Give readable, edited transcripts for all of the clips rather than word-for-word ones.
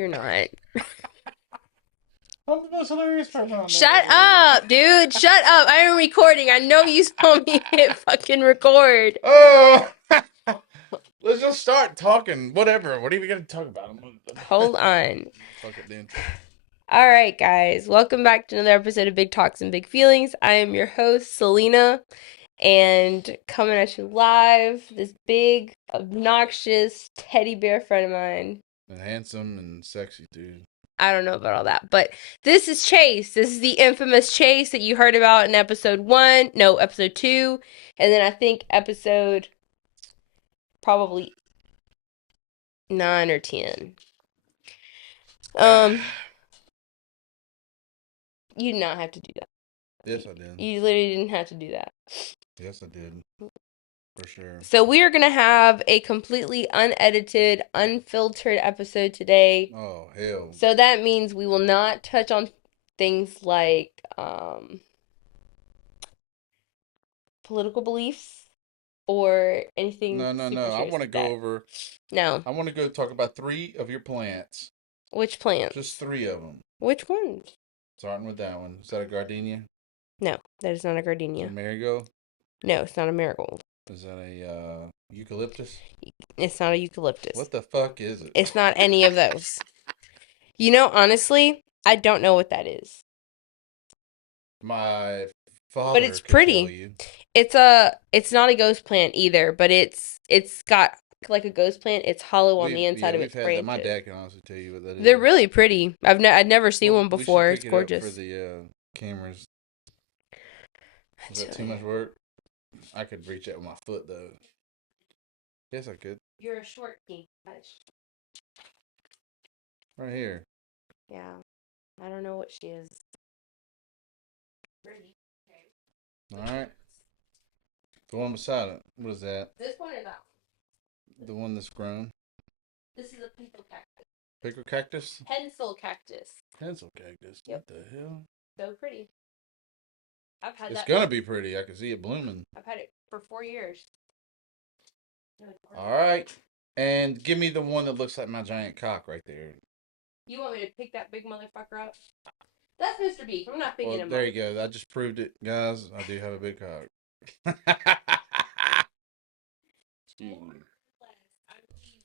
You're not. I'm the most hilarious person on Shut up, dude. Shut up. I am recording. I know you saw me hit fucking record. Oh, let's just start talking. Whatever. What are we gonna talk about? Hold on. Fuck up the intro. All right, guys. Welcome back to another episode of Big Talks and Big Feelings. I am your host, Selena, and coming at you live, this big, obnoxious teddy bear friend of mine. And handsome and sexy, dude. I don't know about all that, but this is Chase. This is the infamous Chase that you heard about in episode 2, and then I think episode probably 9 or 10. You did not have to do that. Yes, I did. You literally didn't have to do that. Yes, I did. For sure. So we are going to have a completely unedited, unfiltered episode today. Oh, hell. So that means we will not touch on things like political beliefs or anything. No. I want to go over. No. I want to go talk about 3 of your plants. Which plant? Just 3 of them. Which ones? Starting with that one. Is that a gardenia? No, that is not a Is gardenia. it a marigold? No, it's not a marigold. Is that a eucalyptus? It's not a eucalyptus. What the fuck is it? It's not any of those. You know, honestly, I don't know what that is. My father But it's could pretty. tell you. It's not a ghost plant either, but it's got like a ghost plant. It's hollow on the inside of its branches. My dad can honestly tell you what that is. They're really pretty. I'd never seen one before. We it's should pick gorgeous. it up for the cameras. Is that too much work? I could reach out with my foot though. Yes, I could. You're a short king. Right here. Yeah, I don't know what she is. Pretty. Okay. All right. The one beside it. What is that? This one or that one? The one that's grown. This is a pencil cactus. Pickle cactus? Pencil cactus. Pencil cactus. Yep. What the hell? So pretty. I've had It's that. gonna be pretty. I can see it blooming. I've had it for 4 years. All right. And give me the one that looks like my giant cock right there. You want me to pick that big motherfucker up? That's Mr. Beef. I'm not picking him up. There you go. I just proved it, guys. I do have a big cock.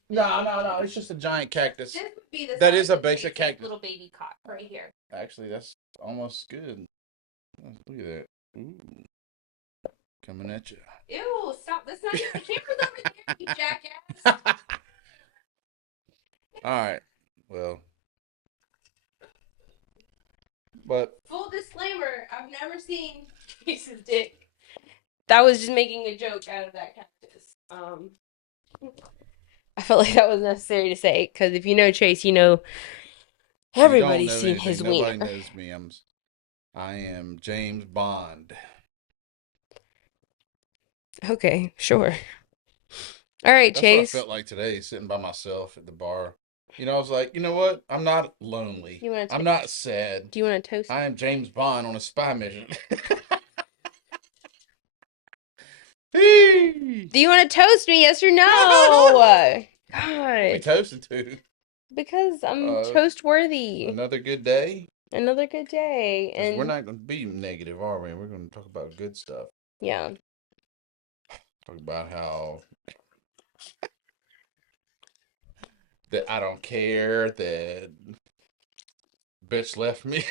No. It's just a giant cactus. This would be the That is a basic cactus. Little baby cock right here. Actually, that's almost good. Look at that. Ooh. Coming at you. Ew, stop. That's not even the camera's over there, you jackass. All right. Well. But. Full disclaimer, I've never seen Chase's dick. That was just making a joke out of that cactus. I felt like that was necessary to say, because if you know Chase, you know everybody's seen his wiener. Nobody knows me. I am James Bond. Okay, sure. All right, That's Chase. what I felt like today, sitting by myself at the bar. You know, I was like, you know what? I'm not lonely. I'm not sad. Do you want to toast? I am James Bond on a spy mission. Do you want to toast me? Yes or no? God. We toasted to. Because I'm toast worthy. Another good day. Another good day. And we're not going to be negative, are we? We're going to talk about good stuff. Yeah. Talk about how that I don't care that bitch left me.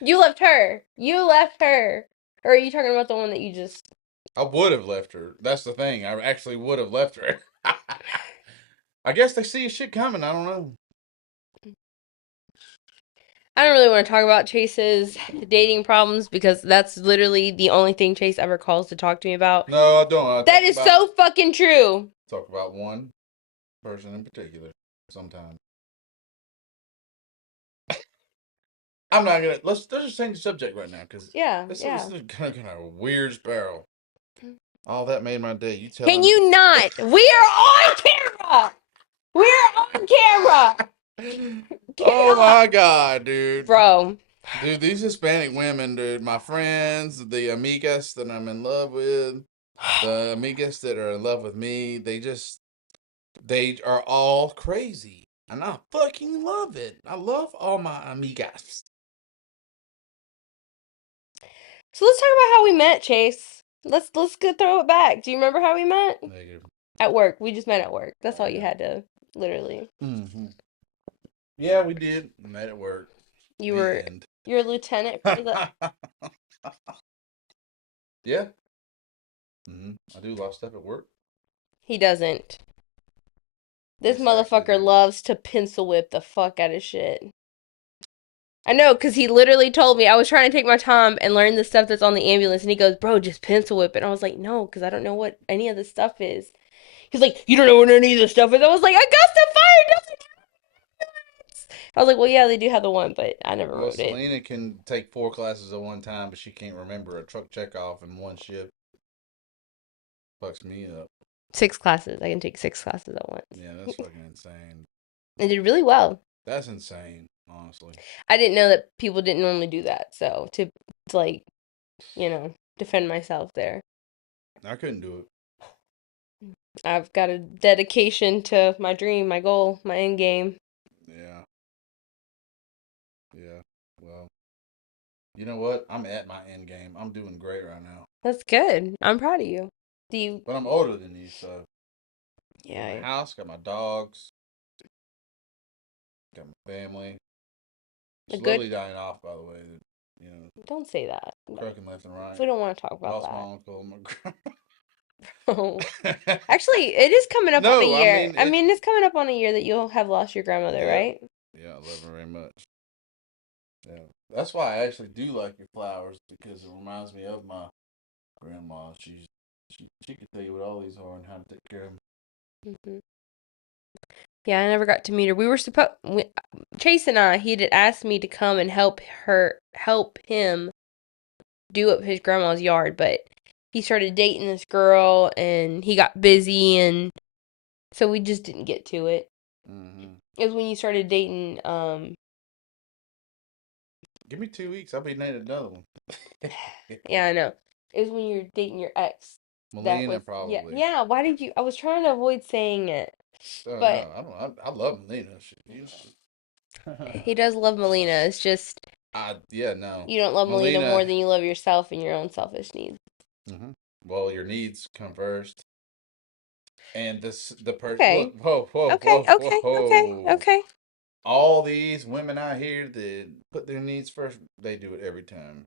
You left her. You left her. Or are you talking about the one that you just... I would have left her. That's the thing. I actually would have left her. I guess they see shit coming. I don't know. I don't really want to talk about Chase's dating problems because that's literally the only thing Chase ever calls to talk to me about. No, I don't. That is so fucking true. Talk about one person in particular sometimes. I'm not gonna. Let's just change the subject right now because this is kind of a weird spiral. All that made my day. You tell. Can you not? We are on camera. We're on camera. Oh my god, dude. Bro. Dude, these Hispanic women, dude, my friends, the amigas that I'm in love with, the amigas that are in love with me, they just They are all crazy. And I fucking love it. I love all my amigas. So let's talk about how we met, Chase. Let's go throw it back. Do you remember how we met? Negative. At work. We just met at work. That's all you had to, literally. Mm-hmm. Yeah, we did. We met at work. You're a lieutenant for the... Yeah. Mm-hmm. I do a lot of stuff at work. He doesn't. This motherfucker loves to pencil whip the fuck out of shit. I know, because he literally told me, I was trying to take my time and learn the stuff that's on the ambulance, and he goes, bro, just pencil whip it. And I was like, no, because I don't know what any of this stuff is. He's like, you don't know what any of this stuff is? I was like, I got the fire! I was like, well, yeah, they do have the one, but I never wrote it. Selena can take 4 classes at one time, but she can't remember a truck checkoff in one shift. Fucks me up. 6 classes. I can take 6 classes at once. Yeah, that's fucking insane. I did really well. That's insane, honestly. I didn't know that people didn't normally do that. So to like, defend myself there. I couldn't do it. I've got a dedication to my dream, my goal, my end game. Yeah. Yeah. Well, you know what? I'm at my end game. I'm doing great right now. That's good. I'm proud of you. But I'm older than you, so. Yeah. Got my house, got my dogs, got my family. Slowly dying off, by the way. Don't say that. Croaking left and right. We don't want to talk about that. Lost my uncle, my grandma. Oh. Actually, it is coming up on a year. I mean, it's coming up on a year that you'll have lost your grandmother, right? Yeah, I love her very much. Yeah, that's why I actually do like your flowers, because it reminds me of my grandma. She could tell you what all these are and how to take care of them. Mm-hmm. Yeah, I never got to meet her. We were Chase and I, he had asked me to come and help him do up his grandma's yard, but he started dating this girl and he got busy, and so we just didn't get to it. Mm-hmm. It was when you started dating. Give me 2 weeks, I'll be dating another one. Yeah, I know. It was when you were dating your ex. Melina, probably. Yeah. Why did you? I was trying to avoid saying it. But no, I love Melina. He does love Melina. It's just. No. You don't love Melina more than you love yourself and your own selfish needs. Mm-hmm. Well, your needs come first. And the person. Okay. Whoa. Okay. All these women out here that put their needs first, they do it every time.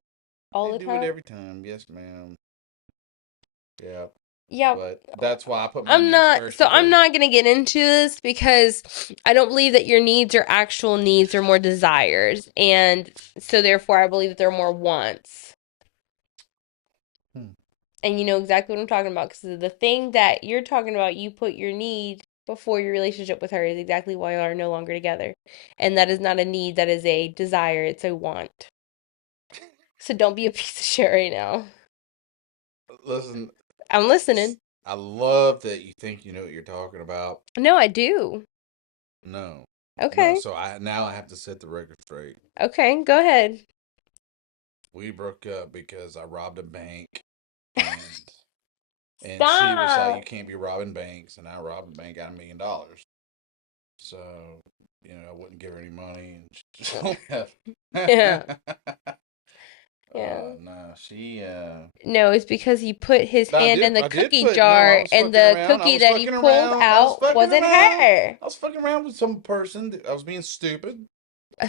They do it every time. Yes, ma'am. Yeah. Yeah. But that's why I put my needs first. So I'm not going to get into this because I don't believe that your needs are actual needs, or more desires. And so therefore I believe that there are more wants. And you know exactly what I'm talking about, because the thing that you're talking about, you put your need before your relationship with her, is exactly why you are no longer together. And that is not a need, that is a desire, it's a want. So don't be a piece of shit right now. Listen. I'm listening. I love that you think you know what you're talking about. No, I do. No. Okay. No, so now I have to set the record straight. Okay, go ahead. We broke up because I robbed a bank. And she was like, you can't be robbing banks. And I robbed a bank, got $1 million. So, I wouldn't give her any money. And she just left. Yeah. Yeah. No, she. No, it's because he put his hand in the cookie jar, and the cookie that he pulled out wasn't her. I was fucking around with some person. I was being stupid.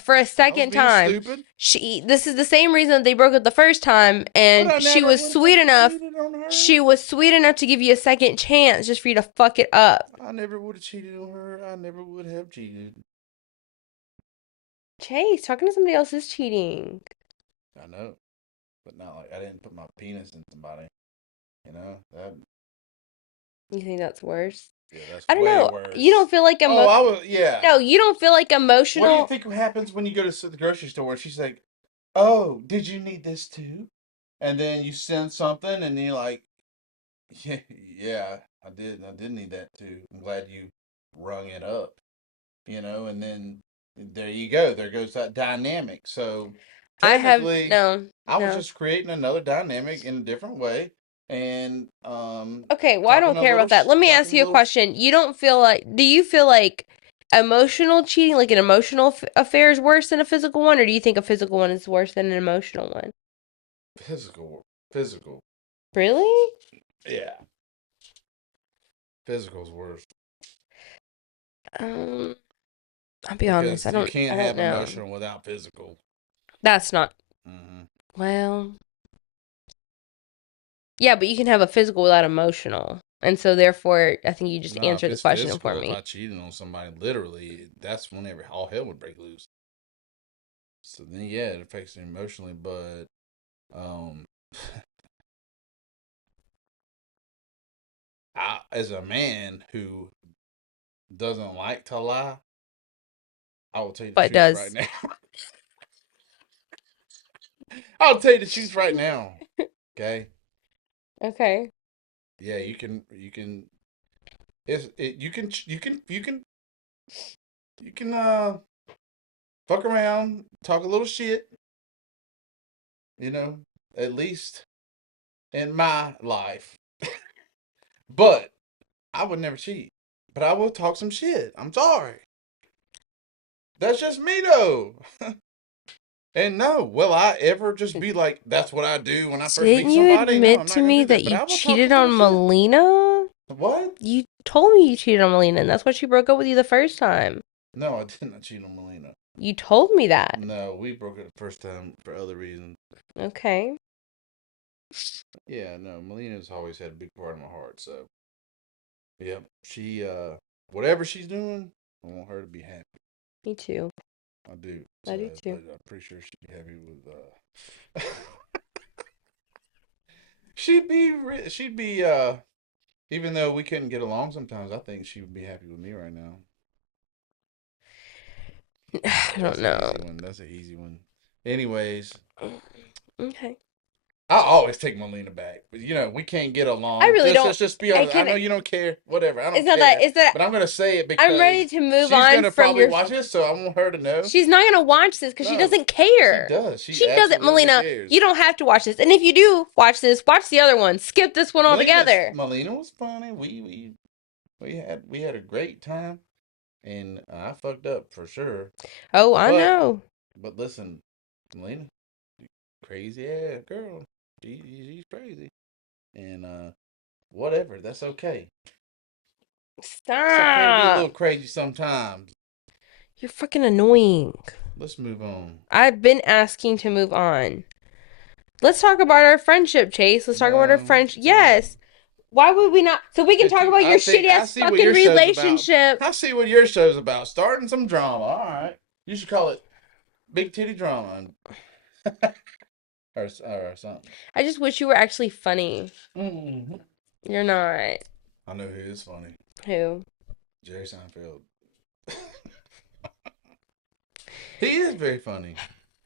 For a second time. Stupid. This is the same reason that they broke up the first time, and she was sweet enough. She was sweet enough to give you a second chance just for you to fuck it up. I never would have cheated on her. I never would have cheated. Chase, talking to somebody else is cheating. I know. But not like I didn't put my penis in somebody. That. You think that's worse? Yeah, that's I don't way know. Worse. You don't feel like yeah. No, you don't feel like emotional. What do you think happens when you go to the grocery store and she's like, "Oh, did you need this too?" And then you send something and you're like, "Yeah, I did. I did need that too. I'm glad you rung it up." And then there you go. There goes that dynamic. So I was just creating another dynamic in a different way. and Okay, well, I don't talking a care little about that. Let me ask talking a you a little question. Do you feel like emotional cheating, like an emotional affair, is worse than a physical one, or do you think a physical one is worse than an emotional one? physical. Really? Yeah, physical's worse Um, I'll be honest. because you I can't don't have know. emotional without physical. That's not, Hmm. well, yeah, but you can have a physical without emotional. And so therefore, I think you just No, if answered the it's question for physical, if I me. cheated on somebody, literally, that's whenever all hell would break loose. So then, yeah, it affects you emotionally, but um, as a man who doesn't like to lie, I will tell you the But truth right does. now. I'll tell you the truth right now. Okay. Okay. Yeah, you can it's it you can fuck around, talk a little shit, you know, at least in my life. But I would never cheat. But I will talk some shit. I'm sorry. That's just me though. And no, will I ever just be like, that's what I do when I first meet Didn't you somebody? No, admit I'm to not gonna me do that that. But you I will talk cheated some little on shit. Melina? What? You told me you cheated on Melina, and that's why she broke up with you the first time. No, I did not cheat on Melina. You told me that. No, we broke up the first time for other reasons. Okay. Yeah, no, Melina's always had a big part of my heart. So, yep, she whatever she's doing, I want her to be happy. Me too. I do. I So, do but too. I'm pretty sure she'd be happy with she'd be even though we couldn't get along sometimes, I think she would be happy with me right now. I So don't that's an know. easy one. That's an easy one. Anyways, Okay. I always take Melina back, but we can't get I along. really don't. Let's just be I honest. I can. know you don't care. Whatever. I It's don't not that. care. It's that But I'm gonna say it I'm ready because to move she's on gonna from probably your. watch this, so I want her to know. She's not gonna watch this because she No, doesn't she care. does. She She doesn't, absolutely Melina. You cares. don't have to watch this, and if you do watch this, watch the other one. Skip this one altogether. Melina was funny. We had a great time, and I fucked up for sure. Oh, I But know. but listen, Melina, crazy ass girl. She's crazy, and whatever. That's okay. It's okay to be a little Stop. crazy sometimes. You're fucking annoying. Let's move on. I've been asking to move on. Let's talk about our friendship, Chase. Let's talk about our No, friendship. no. Yes. Why would we not? So we can talk about I your think shitty I ass see what fucking your show's about. relationship. I see what your show's about. Starting some drama. All right. You should call it Big Titty Drama or something. I just wish you were actually funny. Hmm. You're not. I know who is funny. Who? Jerry Seinfeld. He is very funny.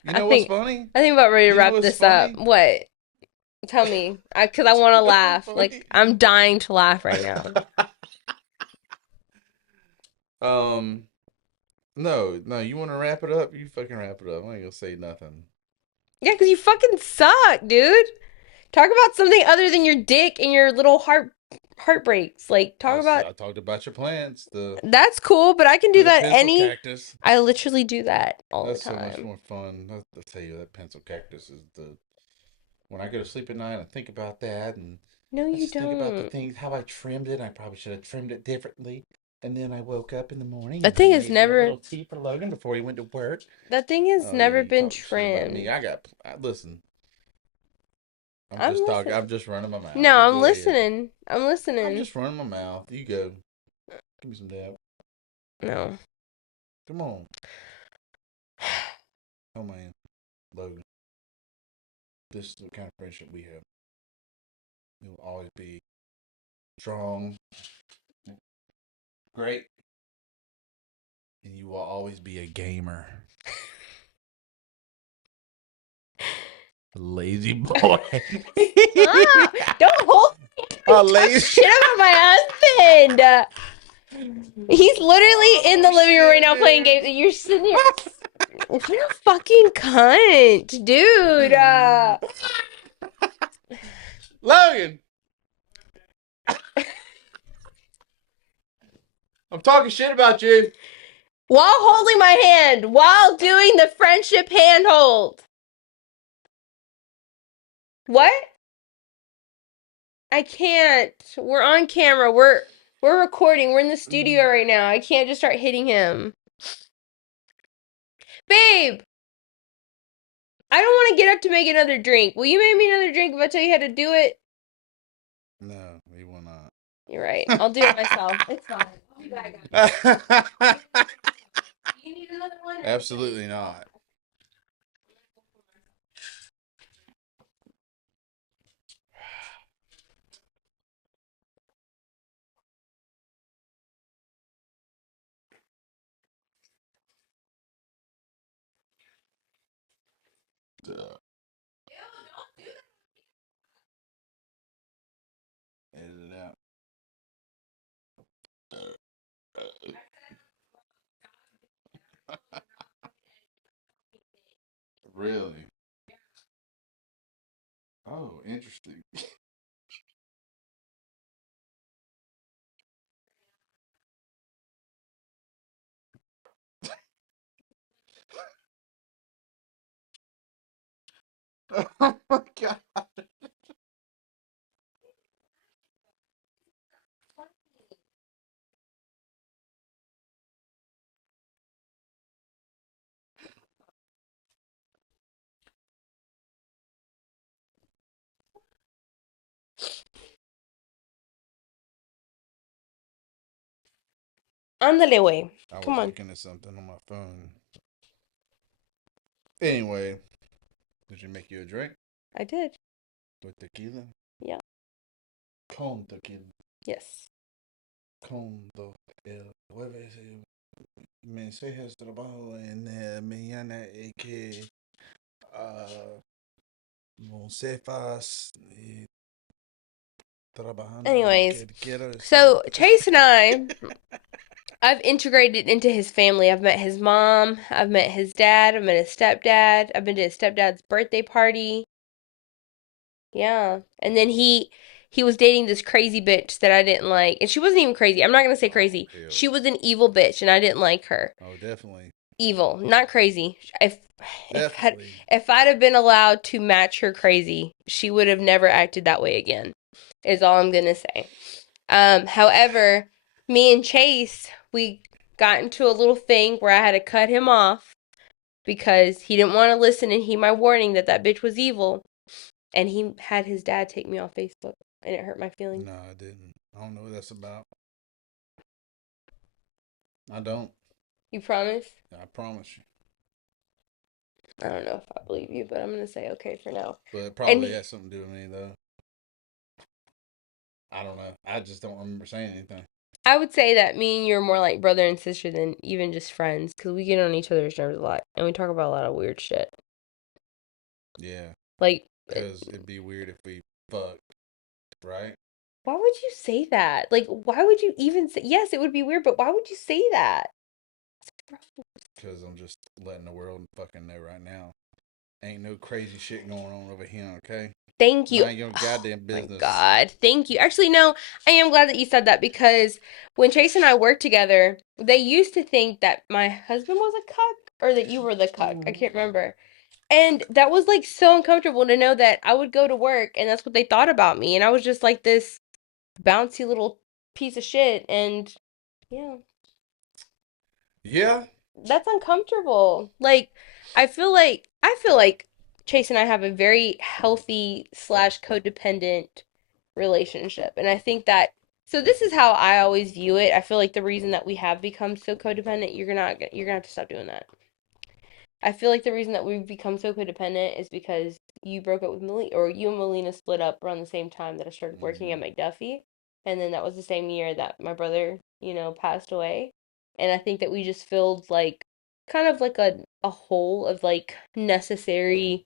You I know what's think funny? I think I'm about ready to You know wrap what's this up. funny? What? Tell me. Because I want to You know what's laugh. funny? Like I'm dying to laugh right now. um, no, no. You want to wrap it up? You fucking wrap it up. I ain't gonna say nothing. Yeah, because you fucking suck, dude. Talk about something other than your dick and your little heartbreaks. Like talk about I talked about your plants. that's cool, but I can do The that pencil any. cactus. I literally do that all the That's so much time. more fun. I'll tell you that pencil cactus is the when I go to sleep at night. I think about that, and No, I you just think about the don't. things how I trimmed it. I probably should have trimmed it differently. And then I woke up in the morning That and I thing has made me a never. little tea for Logan before he went to work. That thing has Oh yeah, never you been talk shit about me. trimmed. Listen. I'm I'm just talking. listening. I'm just running my mouth. No, You I'm go ahead. listening. I'm I'm listening. just running my mouth. You go. Give me some dab. No. Come on. Oh man, Logan. This is the kind of friendship we have. We will always be strong, great, and you will always be a gamer. Lazy boy. Ah, don't hold me. A Talk lazy. shit about my husband. He's literally in the living room right now playing games, and you're sitting here. What a fucking cunt, dude. Logan, I'm talking shit about you. While holding my hand, while doing the friendship handhold. What? I can't. We're on camera. We're recording. We're in the studio right now. I can't just start hitting him. Babe, I don't want to get up to make another drink. Will you make me another drink if I tell you how to do it? No, he will not. You're right. I'll do it myself. It's fine. I'll be back. You need another one? Absolutely not. Edit it out. Really? Oh, interesting. Oh my god. Ándale, güey. I Come was on. looking at something on my phone. Anyway, did you make you a drink I did. with tequila? Yeah. Con tequila. Yes. Cuando el jueves mensajes trabajo en mañana y que Monsefas y trabajando Anyways, que quiero so Chase and I've integrated into his family. I've met his mom. I've met his dad. I've met his stepdad. I've been to his stepdad's birthday party. Yeah. And then he was dating this crazy bitch that I didn't like. And she wasn't even crazy. I'm not going to say crazy. Ew. She was an evil bitch and I didn't like her. Oh, definitely. Evil, not crazy. Definitely. If I'd have been allowed to match her crazy, she would have never acted that way again. Is all I'm going to say. However, me and Chase, we got into a little thing where I had to cut him off because he didn't want to listen and heed my warning that that bitch was evil. And he had his dad take me off Facebook, and it hurt my feelings. No, I didn't. I don't know what that's about. I don't. You promise? I promise you. I don't know if I believe you, but I'm gonna say okay for now. But it probably And has something to do with me, though. I don't know. I just don't remember saying anything. I would say that me and you are more like brother and sister than even just friends, because we get on each other's nerves a lot, and we talk about a lot of weird shit. Yeah. Like, Because it'd be weird if we fucked, right? why would you say that? Like, why would you even say? Yes, it would be weird, but why would you say that? Because I'm just letting the world fucking know right now. Ain't no crazy shit going on over here, okay? Thank you. Mind your goddamn business. My God, thank you. Actually, no, I am glad that you said that because when Chase and I worked together, they used to think that my husband was a cuck or that you were the cuck. I can't remember. And that was like so uncomfortable to know that I would go to work and that's what they thought about me. And I was just like this bouncy little piece of shit. And yeah, Yeah. that's uncomfortable. Like, I feel like Chase and I have a very healthy slash codependent relationship. And I think that so this is how I always view it. I feel like the reason that we have become so codependent, you're gonna have to stop doing that. I feel like the reason that we've become so codependent is because you broke up with Melina, or you and Melina split up around the same time that I started working at McDuffie. And then that was the same year that my brother, passed away. And I think that we just filled like kind of like a hole of like necessary,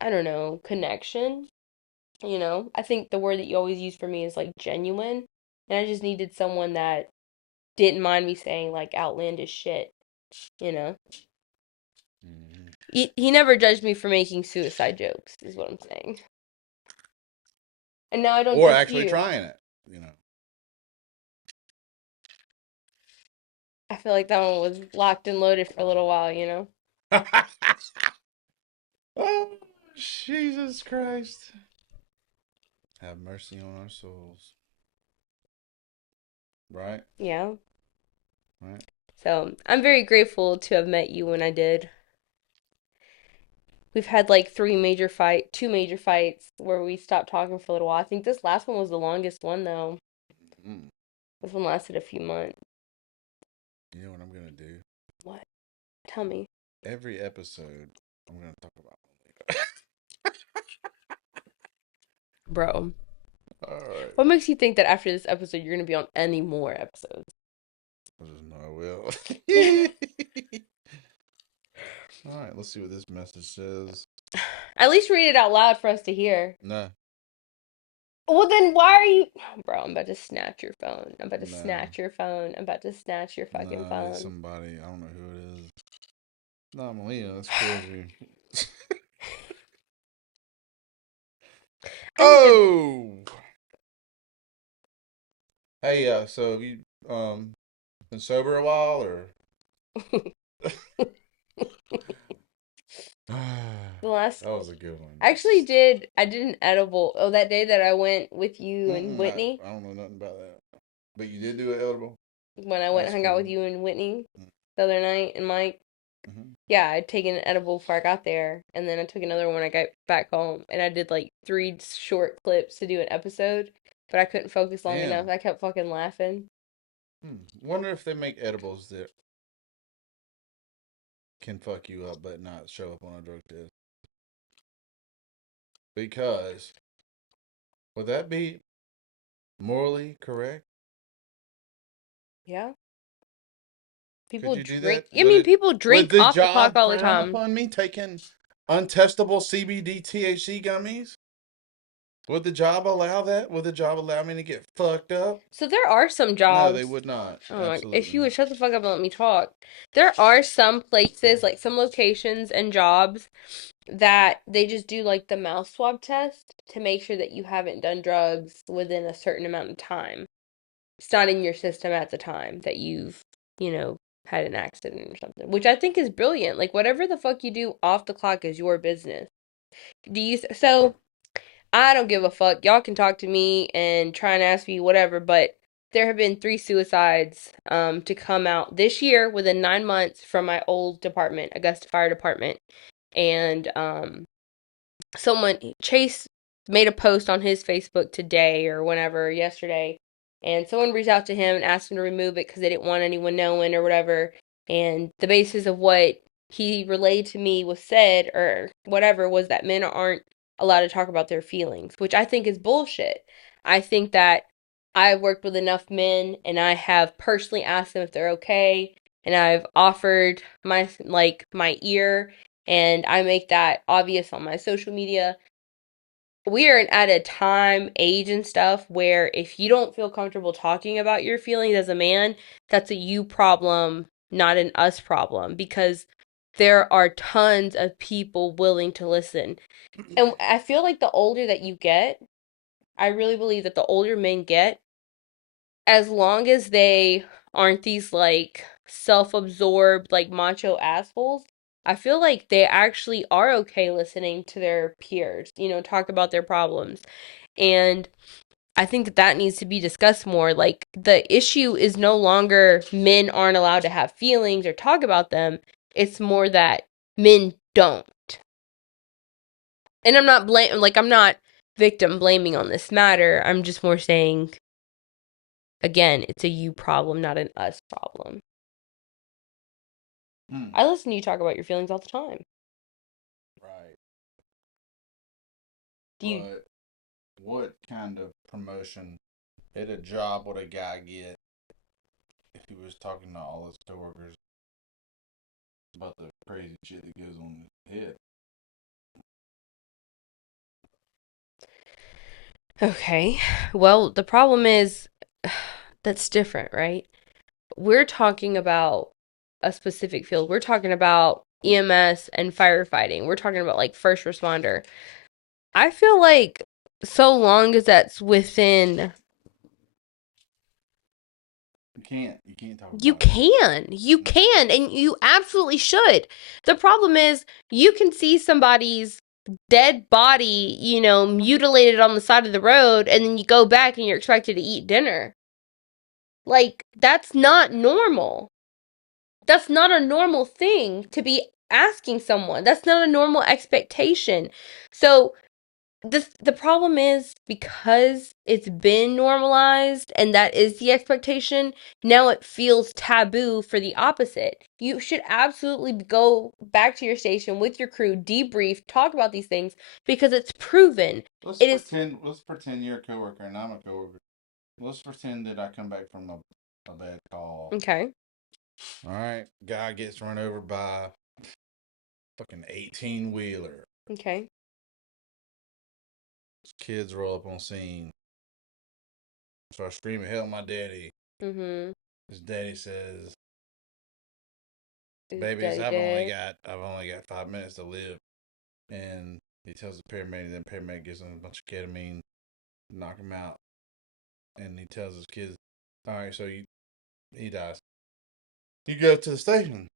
I don't know, connection. I think the word that you always use for me is like genuine. And I just needed someone that didn't mind me saying like outlandish shit, you know? Mm-hmm. He never judged me for making suicide jokes, is what I'm saying. And now I don't or trust actually you. trying it. You I feel like that one was locked and loaded for a little while, you know? know. Oh, Jesus Christ! Have mercy on our souls. Right, Yeah. right. So I'm very grateful to have met you when I did. We've had like two major fights where we stopped talking for a little while. I think this last one was the longest one though. Mm. This one lasted a few months. You know what I'm gonna do? What? Tell me. Every episode, I'm gonna talk about. Bro, All right. what makes you think that after this episode you're gonna be on any more episodes? I just know I will. All right, let's see what this message says. At least read it out loud for us to hear. No, Well, then why are you. Bro, I'm about to snatch your phone. I'm about to no, snatch your phone. I'm about to snatch your fucking no. It's phone. somebody. I don't know who it is. Not Melina. That's crazy. I need to. Oh. Hey, so have you been sober a while or? The last. That was a good one. I did an edible. Oh, that day that I went with you and Whitney. I don't know nothing about that. But you did do it edible. When I went and That's hung out with cool. you and Whitney the other night and Mike. Mm-hmm. Yeah, I'd taken an edible before I got there, and then I took another one when I got back home, and I did like three short clips to do an episode, but I couldn't focus long enough. Damn. I kept fucking laughing. Wonder if they make edibles that can fuck you up but not show up on a drug test. Because would that be morally correct? Yeah, Could people you do drink. that? I mean, people Would drink the off the clock job all the frown time. upon me taking untestable CBD THC gummies? Would the job allow that? Would the job allow me to get fucked up? So there are some No, they jobs. would not. Oh my, if Absolutely you would not. shut the fuck up and let me talk. There are some places, like some locations and jobs that they just do like the mouth swab test to make sure that you haven't done drugs within a certain amount of time. It's not in your system at the time that you've, you know, had an accident or something, which I think is brilliant. Like whatever the fuck you do off the clock is your business. So I don't give a fuck. Y'all can talk to me and try and ask me whatever, but there have been three suicides to come out this year within 9 months from my old department, Augusta Fire Department. And someone Chase made a post on his Facebook today or whenever yesterday, and someone reached out to him and asked him to remove it because they didn't want anyone knowing or whatever. And the basis of what he relayed to me was said or whatever was that men aren't allowed to talk about their feelings, which I think is bullshit. I think that I've worked with enough men and I have personally asked them if they're okay, and I've offered my ear, and I make that obvious on my social media. We are at a time, age, and stuff where if you don't feel comfortable talking about your feelings as a man, that's a you problem, not an us problem, because there are tons of people willing to listen. And I feel like the older that you get, I really believe that the older men get, as long as they aren't these like self-absorbed like macho assholes, I feel like they actually are okay listening to their peers, talk about their problems. And I think that that needs to be discussed more. Like the issue is no longer men aren't allowed to have feelings or talk about them. It's more that men don't. And I'm not victim blaming on this matter. I'm just more saying, again, it's a you problem, not an us problem. Hmm. I listen to you talk about your feelings all the time. Right. Do you? But what kind of promotion at a job would a guy get if he was talking to all his coworkers about the crazy shit that goes on in his head? Okay. Well, the problem is that's different, right? We're talking about a specific field. We're talking about EMS and firefighting. We're talking about like first responder. I feel like so long as that's within. You can't talk You about it. can, and you absolutely should. The problem is, you can see somebody's dead body, mutilated on the side of the road, and then you go back and you're expected to eat dinner. Like, that's not normal. That's not a normal thing to be asking someone. That's not a normal expectation. So, the problem is, because it's been normalized and that is the expectation, now it feels taboo for the opposite. You should absolutely go back to your station with your crew, debrief, talk about these things, because it's proven. Let's It is pretend you're a coworker and I'm a coworker. Let's pretend that I come back from a bad call. okay. All right, guy gets run over by fucking 18-wheeler. Okay. Kids roll up on scene. So I scream, "Help my daddy!" Mm-hmm. His daddy says, Is "Babies, daddy I've only got 5 minutes to live." And he tells the paramedic. Then the paramedic gives him a bunch of ketamine, knock him out. And he tells his kids, "All right, so he dies. You go to the station."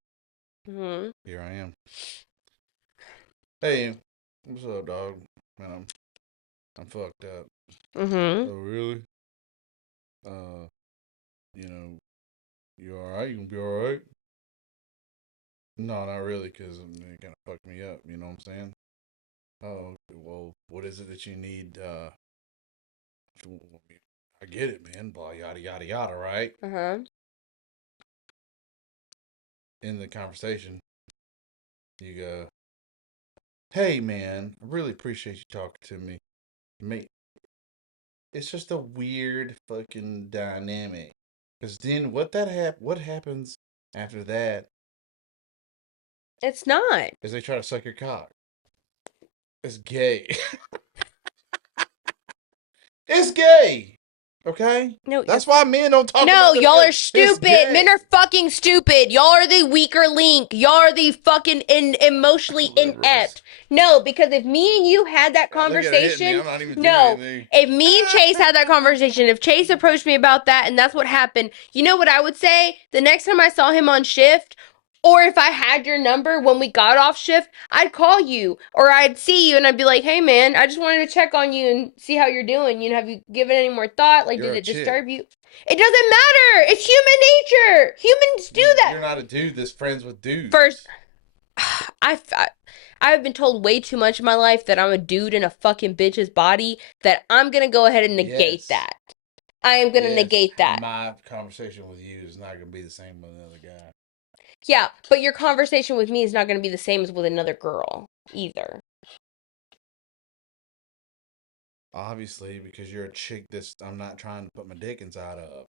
Mm-hmm. Here I am. Hey, what's up, dog? Man, I'm fucked up. Mm-hmm. Oh, really? You know, you all right? You gonna be all right? No, not really, because it kind of fucked me up. You know what I'm saying? Oh, well, what is it that you need? I get it, man. Blah, yada, yada, yada, right? Uh-huh. In the conversation, you go, "Hey, man, I really appreciate you talking to me. Mate, it's just a weird fucking dynamic. Because then what happens after that It's not. is they try to suck your cock. It's gay. It's gay. Okay? No, That's why men don't talk No, about this y'all shit. are stupid. Men are fucking stupid. Y'all are the weaker link. Y'all are the fucking emotionally inept. No, because if me and you had that conversation, no, if me and Chase had that conversation, if Chase approached me about that and that's what happened, you know what I would say? The next time I saw him on shift, or if I had your number when we got off shift, I'd call you or I'd see you and I'd be like, "Hey man, I just wanted to check on you and see how you're doing. Have you given any more thought? Like, did it disturb you?" It doesn't matter. It's human nature. Humans do that. You're not a dude that's friends with dudes. First, I've been told way too much in my life that I'm a dude in a fucking bitch's body that I'm gonna go ahead and negate that. I am gonna negate that. My conversation with you is not gonna be the same with another guy. Yeah, but your conversation with me is not gonna be the same as with another girl either. Obviously, because you're a chick I'm not trying to put my dick inside of.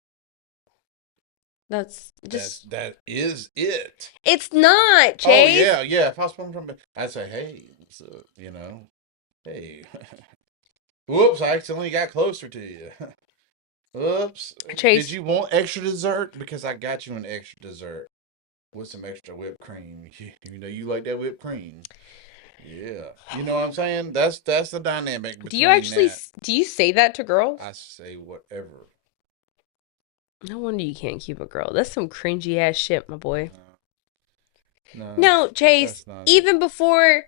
That's just that is it. It's not, Chase. Oh yeah. If I was from, I'd say, "Hey, hey, whoops! I accidentally got closer to you. Whoops! Chase, did you want extra dessert? Because I got you an extra dessert with some extra whipped cream. You know you like that whipped cream. Yeah, you know what I'm saying. That's the dynamic. Do you say that to girls? I say whatever. No wonder you can't keep a girl. That's some cringy ass shit, my boy. No, Chase. Even before,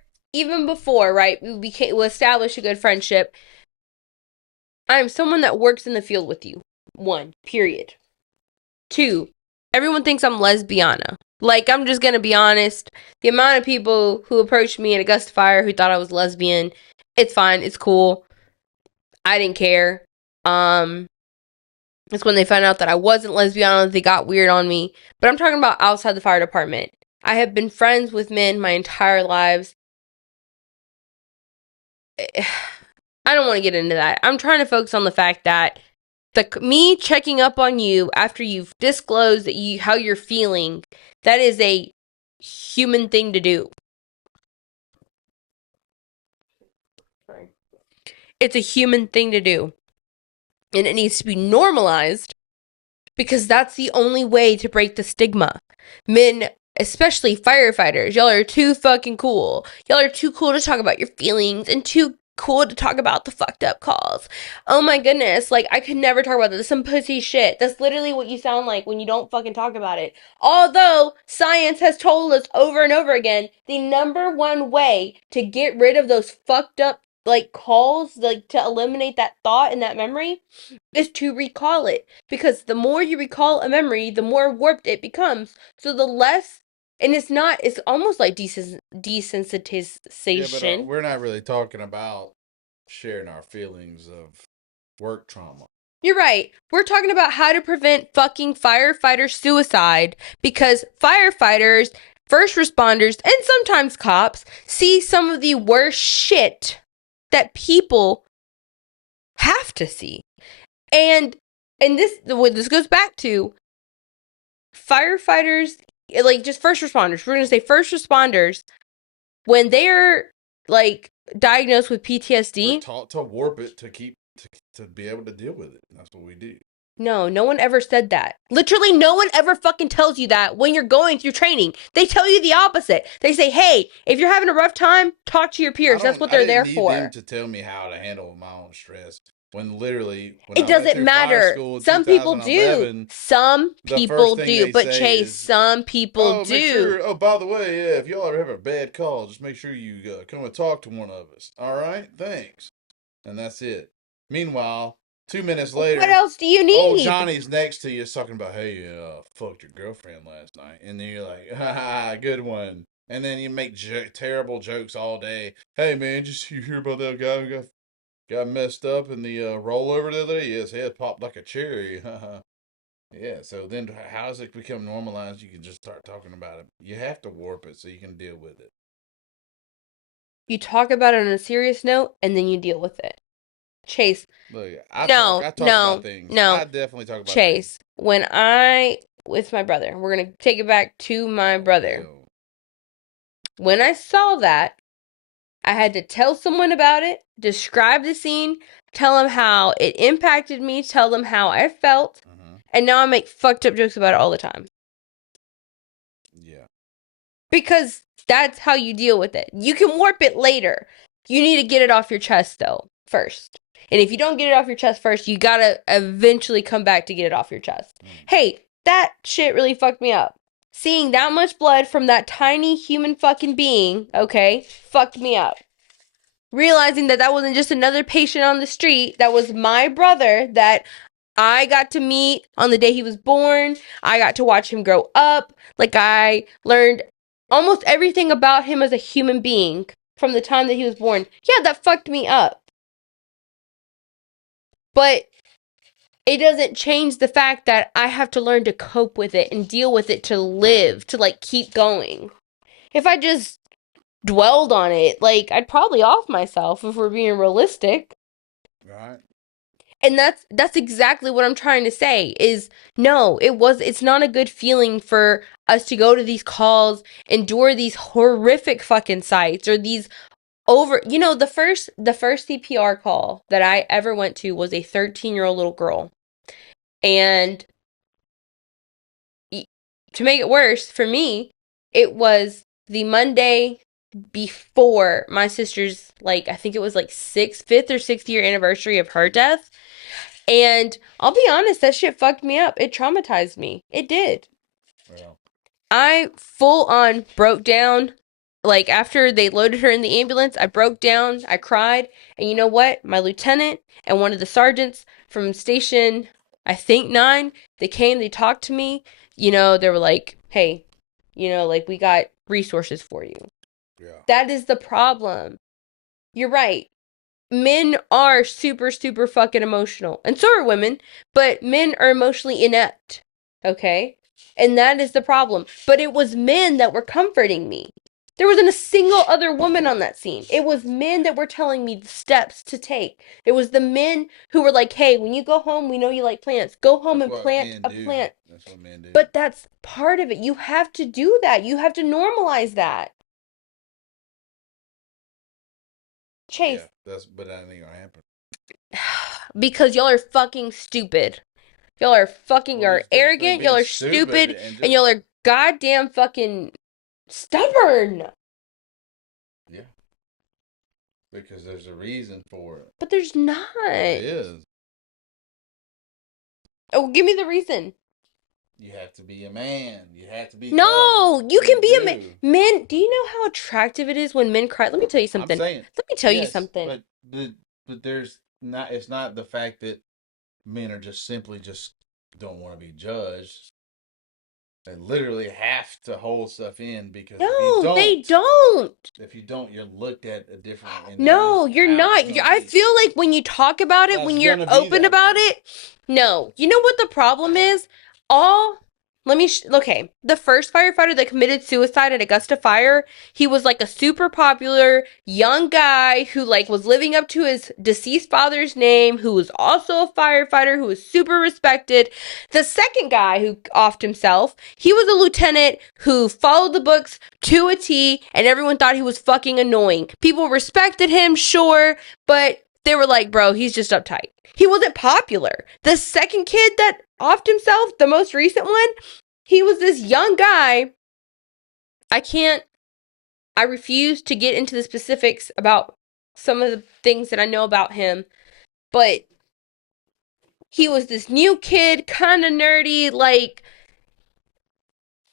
right? We establish a good friendship. I'm someone that works in the field with you. 1, period. 2, everyone thinks I'm lesbiana. Like, I'm just gonna be honest. The amount of people who approached me at Augusta Fire who thought I was lesbian, it's fine. It's cool. I didn't care. It's when they found out that I wasn't lesbian, they got weird on me. But I'm talking about outside the fire department. I have been friends with men my entire lives. I don't want to get into that. I'm trying to focus on the fact that me checking up on you after you've disclosed that how you're feeling, that is a human thing to do. Sorry. It's a human thing to do. And it needs to be normalized because that's the only way to break the stigma. Men, especially firefighters, y'all are too fucking cool. Y'all are too cool to talk about your feelings and too cool to talk about the fucked up calls. Oh my goodness, like I could never talk about this. Some pussy shit. That's literally what you sound like when you don't fucking talk about it. Although science has told us over and over again, the number one way to get rid of those fucked up like calls, like to eliminate that thought and that memory, is to recall it. Because the more you recall a memory, the more warped it becomes. So the less, and it's almost like Yeah, but desensitization. we're not really talking about sharing our feelings of work trauma. You're right. We're talking about how to prevent fucking firefighter suicide because firefighters, first responders, and sometimes cops see some of the worst shit that people have to see. And this goes back to firefighters, like just first responders. We're going to say first responders when they're like diagnosed with We're PTSD. taught to warp it to be able to deal with it. That's what we do. No one ever said that. Literally, no one ever fucking tells you that when you're going through training. They tell you the opposite. They say, hey, if you're having a rough time, talk to your peers. That's what they're there for. I didn't need them to tell me how to handle my own stress. When literally, when It I went doesn't through fire matter. school in Some people do. 2011, Some the people first thing do. they But say Chase, is, some people "Oh, make do. sure. Oh, by the way, yeah, if y'all ever have a bad call, just make sure you come and talk to one of us. All right, thanks." And that's it. Meanwhile, 2 minutes later, What else do you old need? Johnny's next to you, talking about, "Hey, fucked your girlfriend last night," and then you're like, "Ha, good one." And then you make terrible jokes all day. Hey man, just you hear about that guy who got messed up in the rollover the other day? His head popped like a cherry. Yeah. So then, how does it become normalized? You can just start talking about it. You have to warp it so you can deal with it. You talk about it on a serious note and then you deal with it. Chase, Look, no, I talk about no, things. no. I definitely talk about things. Chase, with my brother, we're going to take it back to my brother. Ew. When I saw that, I had to tell someone about it, describe the scene, tell them how it impacted me, tell them how I felt, and now I make fucked up jokes about it all the time. Yeah. Because that's how you deal with it. You can warp it later. You need to get it off your chest, though, first. And if you don't get it off your chest first, you gotta eventually come back to get it off your chest. Hey, that shit really fucked me up. Seeing that much blood from that tiny human fucking being, okay, fucked me up. Realizing that that wasn't just another patient on the street, that was my brother that I got to meet on the day he was born. I got to watch him grow up. Like, I learned almost everything about him as a human being from the time that he was born. Yeah, that fucked me up. But it doesn't change the fact that I have to learn to cope with it and deal with it to live, to like keep going. If I just dwelled on it, like I'd probably off myself if we're being realistic. Right. And that's exactly what I'm trying to say is no, it's not a good feeling for us to go to these calls, endure these horrific fucking sights or these the first CPR call that I ever went to was a 13-year-old little girl. And to make it worse for me, it was the Monday before my sister's, like, I think it was like fifth or sixth year anniversary of her death. And I'll be honest, that shit fucked me up. It traumatized me. It did. Well. I full on broke down. Like, after they loaded her in the ambulance, I broke down. I cried. And you know what? My lieutenant and one of the sergeants from station, I think 9, they came, they talked to me. You know, they were like, hey, like, we got resources for you. Yeah. That is the problem. You're right. Men are super, super fucking emotional. And so are women, but men are emotionally inept. Okay? And that is the problem. But it was men that were comforting me. There wasn't a single other woman on that scene. It was men that were telling me the steps to take. It was the men who were like, hey, when you go home, we know you like plants. Go home and plant a plant. That's what men do. But that's part of it. You have to do that. You have to normalize that. Chase. Yeah, but that ain't gonna happen. Because y'all are fucking stupid. Y'all are fucking are arrogant, y'all are stupid, and y'all are goddamn fucking stubborn. Yeah. Because there's a reason for it. But there's not. There is. Oh, give me the reason. You have to be a man. You have to be tough. No, you can be a man. Do. Men, do you know how attractive it is when men cry? Let me tell you I'm something. saying Let me tell you yes, something. but there's not. It's not the fact that men are just simply just don't want to be judged. They literally have to hold stuff in because No, they don't. if you don't, you're looked at a different. And No, that is you're how it's not. gonna I be. feel like when you talk about it, That's when you're gonna be open that about way. it, no. You know what the problem is? All okay, the first firefighter that committed suicide at Augusta Fire, he was like a super popular young guy who like was living up to his deceased father's name, who was also a firefighter, who was super respected. The second guy who offed himself, he was a lieutenant who followed the books to a T, and everyone thought he was fucking annoying. People respected him, sure, but they were like, bro, he's just uptight. He wasn't popular. The second kid that offed himself, the most recent one, he was this young guy. I refuse to get into the specifics about some of the things that I know about him, but he was this new kid, kind of nerdy, like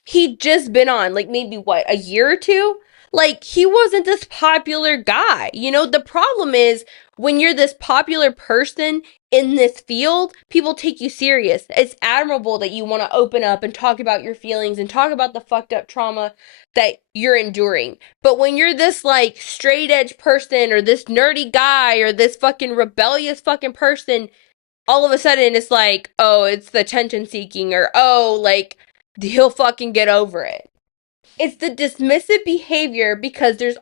he'd just been on like maybe what, a year or two? Like he wasn't this popular guy. You know, the problem is when you're this popular person in this field, people take you serious. It's admirable that you want to open up and talk about your feelings and talk about the fucked up trauma that you're enduring. But when you're this like straight edge person or this nerdy guy or this fucking rebellious fucking person, all of a sudden it's like, oh, it's the attention seeking, or oh, like he'll fucking get over it. It's the dismissive behavior because there's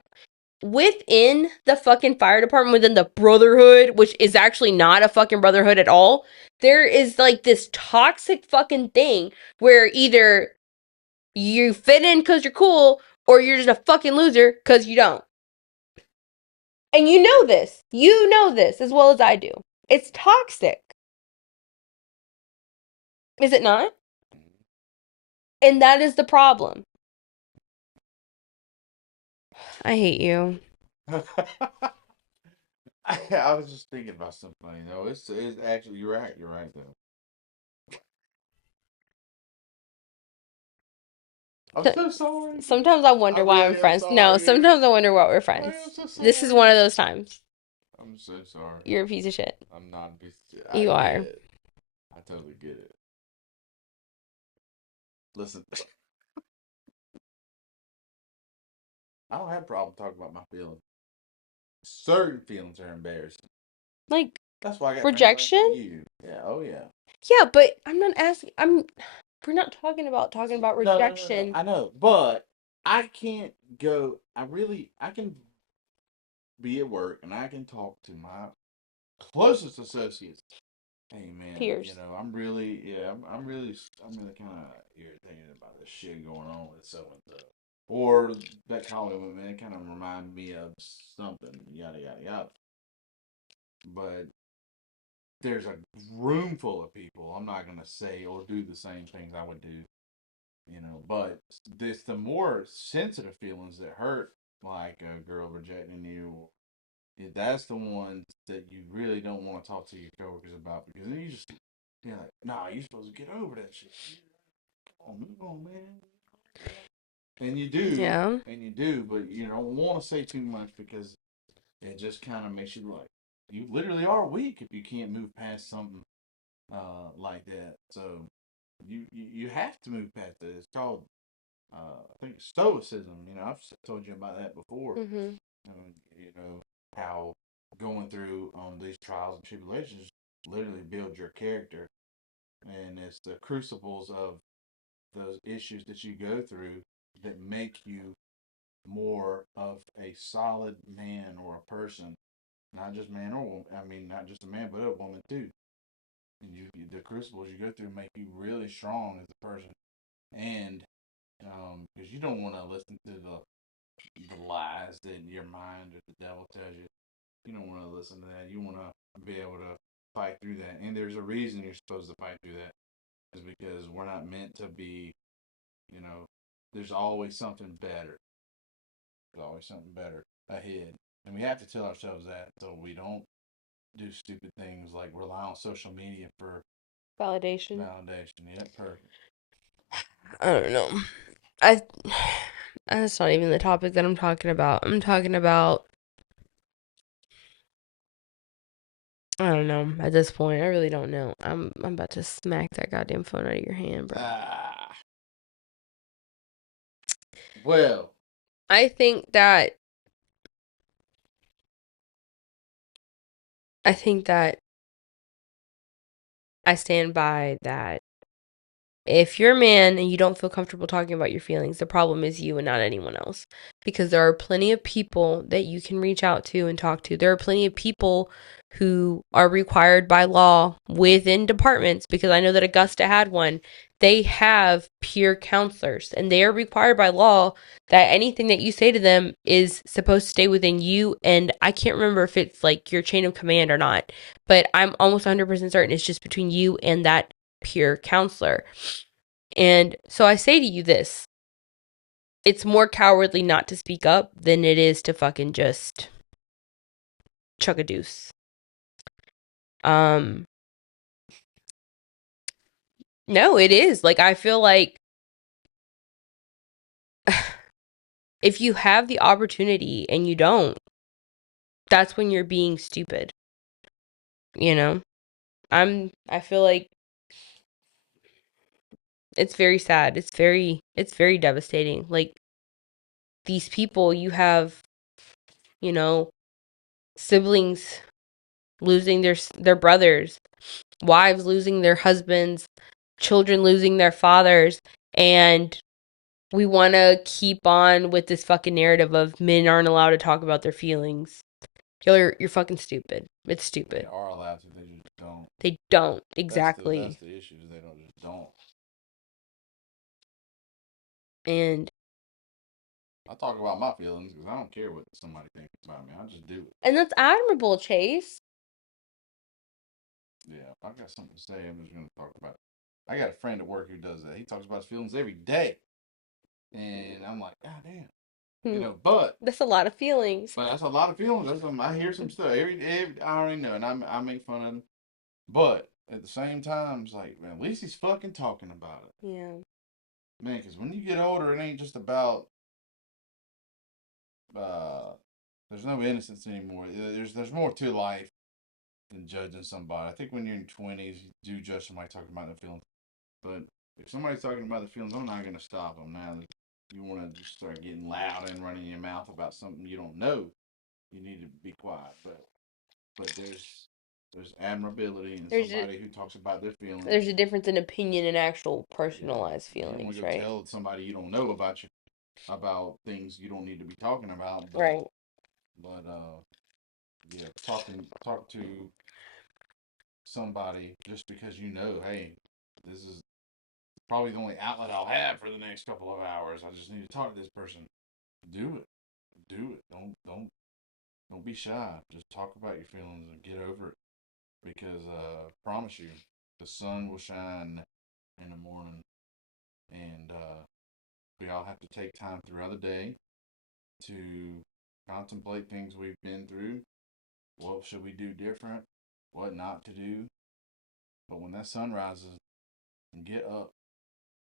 within the fucking fire department, within the brotherhood, which is actually not a fucking brotherhood at all, there is like this toxic fucking thing where either you fit in because you're cool or you're just a fucking loser because you don't. And you know this. You know this as well as I do. It's toxic. Is it not? And that is the problem. I hate you. I was just thinking about something. You know, it's actually you're right. You're right though. I'm so sorry. Sometimes I I wonder why I'm really am friends. No, sorry. sometimes I wonder why we're I friends. am so This is one sorry. of those times. I'm so sorry. You're a piece of shit. I'm not a piece of shit. I You get are. it. I totally get it. Listen, I don't have a problem talking about my feelings. Certain feelings are embarrassing. Like That's why I got friends like rejection? you. Yeah. Oh yeah. Yeah, but I'm not asking. We're not talking about No. rejection. I know, but I can't go. I can be at work and I can talk to my closest associates. Hey man, Peers. I'm really, yeah, I'm really kind of irritated about this shit going on with so and so. Or that comment, man, it kind of reminded me of something, yada yada yada. But there's a room full of people. I'm not gonna say or do the same things I would do, But this the more sensitive feelings that hurt, like a girl rejecting you. That's the ones that you really don't want to talk to your coworkers about because then you're like, nah, you're supposed to get over that shit. Come on, move on, man. Yeah. And you do, but you don't want to say too much because it just kind of makes you like you literally are weak if you can't move past something like that. So you have to move past it. It's called I think stoicism. I've told you about that before. Mhm. You know how going through these trials and tribulations literally build your character, and it's the crucibles of those issues that you go through that make you more of a solid man or a person, not just man or woman. I mean, not just a man, but a woman too. And the crucibles you go through make you really strong as a person, and because you don't want to listen to the lies that your mind or the devil tells you. You don't want to listen to that. You want to be able to fight through that. And there's a reason you're supposed to fight through that. Is because we're not meant to be, you know, there's always something better. There's always something better ahead. And we have to tell ourselves that so we don't do stupid things like rely on social media for Validation. validation. Yeah, perfect. I don't know. I that's not even the topic that I'm talking about. I'm talking about I don't know. At this point, I really don't know. I'm about to smack that goddamn phone out of your hand, bro. Ah, well, I think that I think that I stand by that. If you're a man and you don't feel comfortable talking about your feelings, the problem is you and not anyone else. Because there are plenty of people that you can reach out to and talk to. There are plenty of people who are required by law within departments, because I know that Augusta had one. They have peer counselors, and they are required by law that anything that you say to them is supposed to stay within you. And I can't remember if it's like your chain of command or not, but I'm almost 100% certain it's just between you and that peer counselor. And so I say to you this, it's more cowardly not to speak up than it is to fucking just chuck a deuce. Um, no, it is. Like, I feel like if you have the opportunity and you don't, that's when you're being stupid. You know? I feel like it's very sad. It's very devastating. Like, these people, you have, you know, siblings losing their brothers, wives losing their husbands, children losing their fathers, and we want to keep on with this fucking narrative of men aren't allowed to talk about their feelings. You're fucking stupid. It's they stupid. are allowed to. They just don't. They don't. That's Exactly. the issue. Is they don't just don't. And I talk about my feelings because I don't care what somebody thinks about me. I just do it. and that's admirable, Chase. Yeah, if I got something to say, I'm just gonna talk about it. I got a friend at work who does that. He talks about his feelings every day, and I'm like, God damn, But That's a lot of feelings. that's a lot of feelings. I hear some stuff I already know, and I make fun of him. But at the same time, it's like, man, at least he's fucking talking about it, Yeah. man. Because when you get older, it ain't just about uh, there's no innocence anymore. There's more to life than judging somebody. I think when you're in 20s, you do judge somebody talking about their feelings. But if somebody's talking about their feelings, I'm not going to stop them now. You want to just start getting loud and running your mouth about something you don't know, you need to be quiet. But there's admirability in There's a, somebody who talks about their feelings. there's a difference in opinion and actual Yeah, personalized you don't want feelings, to go right? tell somebody you don't know about things you don't need to be talking about. Right. But yeah, talk to somebody just because hey, this is probably the only outlet I'll have for the next couple of hours. I just need to talk to this person. Do it. Do it. Don't be shy. Just talk about your feelings and get over it. Because I promise you, the sun will shine in the morning, and we all have to take time throughout the day to contemplate things we've been through. What should we do different? What not to do? But when that sun rises, get up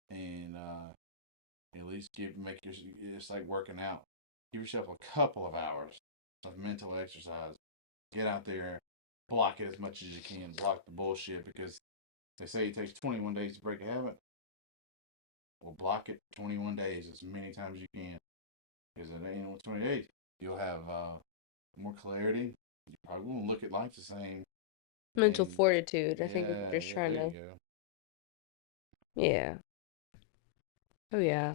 and at least make your. It's like working out. Give yourself a couple of hours of mental exercise. Get out there, block it as much as you can. Block the bullshit because they say it takes 21 days to break a habit. Well, block it 21 days as many times as you can. Because it ain't no 20 days. You'll have more clarity. You probably won't look at life the same. Mental And fortitude. I think we're just yeah, trying there you to. go. Yeah. Oh yeah.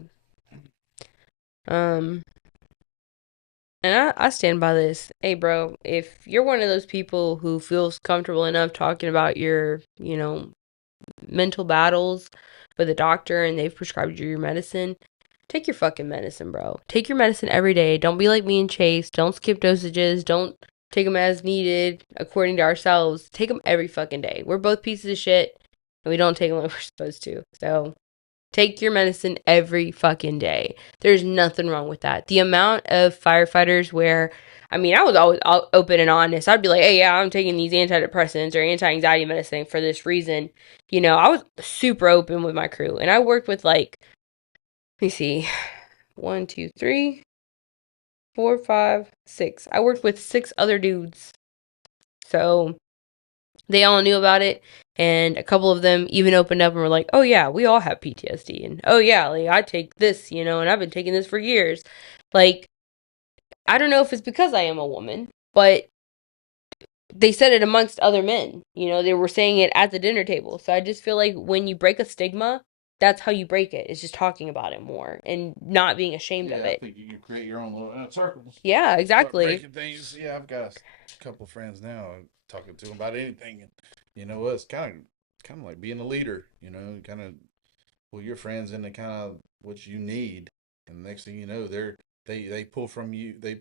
Um. And I stand by this. Hey, bro, if you're one of those people who feels comfortable enough talking about your, mental battles with a doctor and they've prescribed you your medicine, take your fucking medicine, bro. Take your medicine every day. Don't be like me and Chase. Don't skip dosages. Don't take them as needed according to ourselves. Take them every fucking day. We're both pieces of shit and we don't take them like we're supposed to. So take your medicine every fucking day. There's nothing wrong with that. The amount of firefighters where I mean, I was always open and honest. I'd be like, hey, yeah, I'm taking these antidepressants or anti-anxiety medicine for this reason. I was super open with my crew. And I worked with like, let me see, one, two, three, four, five, six. I worked with six other dudes. So they all knew about it. And a couple of them even opened up and were like, oh, yeah, we all have PTSD. And oh, yeah, like I take this, and I've been taking this for years. Like, I don't know if it's because I am a woman, but they said it amongst other men. They were saying it at the dinner table. So I just feel like when you break a stigma, that's how you break it. It's just talking about it more and not being ashamed of Yeah, I it. think you can create your own little circles. Yeah, Start exactly. breaking things. Yeah, I've got a couple friends now talking to them about anything, and you know what? It's kind of like being a leader. Kind of pull your friends into kind of what you need, and the next thing you know, they pull from you. They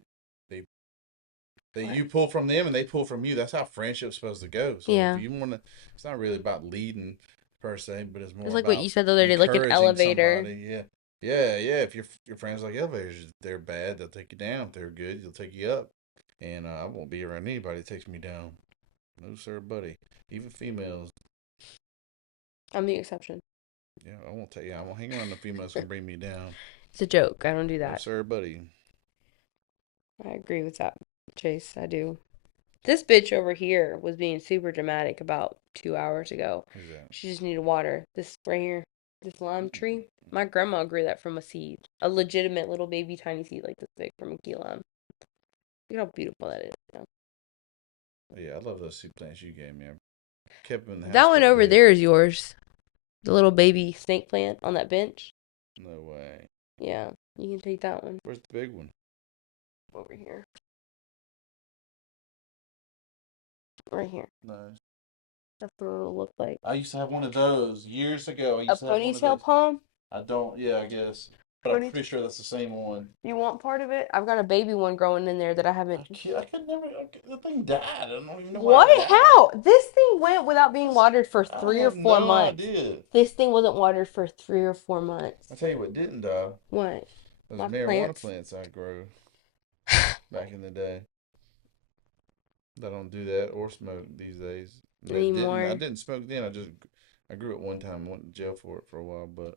you pull from them, and they pull from you. That's how friendship's supposed to go. So if Yeah. you want to, it's not really about leading per se, but it's It's more like what you about said the other day, like an encouraging elevator. somebody. Yeah, yeah. If your friends like elevators, if they're bad, they'll take you down. If they're good, they'll take you up. And I won't be around anybody that takes me down. No, sir, buddy. Even females. I'm the exception. Yeah, I won't take. Yeah, I won't hang around the females who can bring me down. It's a joke. I don't do No, that. sir, buddy. I agree with that, Chase. I do. This bitch over here was being super dramatic about 2 hours ago. Who's that? She just needed water. This right here, this lime tree. My grandma grew that from a seed, a legitimate little baby tiny seed like this big from a key lime. Look how beautiful that is. Yeah, I love those soup plants you gave me. I kept them in the house That a one couple over days. there is yours. The little baby snake plant on that bench. No way. Yeah, you can take that one Where's the big one? over here. Right here. Nice. That's what it'll look like. I used to have one of those years ago. I A used to have one of ponytail those. palm? I don't. Yeah, I guess. But I'm pretty sure that's the same one. You want part of it? I've got a baby one growing in there that I haven't. I could never. The thing died. I don't even know why it What? died. How? This thing went without being watered for I 3 or 4 months. idea. This thing wasn't watered for 3 or 4 months. I tell you what didn't die. What? Those My marijuana plants. plants I grew back in the day. I don't do that or smoke these days. I Anymore. didn't smoke then. I grew it one time. Went to jail for it for a while, but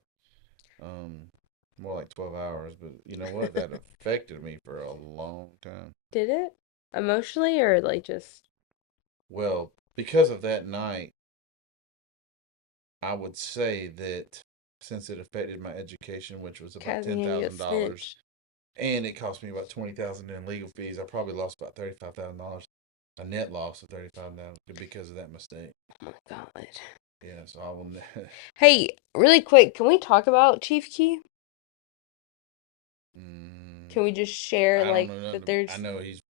more like 12 hours. But you know what? That affected me for a long time. Did it? Emotionally or like just Well, because of that night, I would say that since it affected my education, which was about ten Casimir, you a thousand dollars, snitch? and it cost me about 20,000 in legal fees, I probably lost about $35,000, a net loss of 35,000 because of that mistake. Oh my god. Yeah, so I will. Hey, really quick, can we talk about Chief Key? Can we just share I don't like know that nothing. I there's know he's.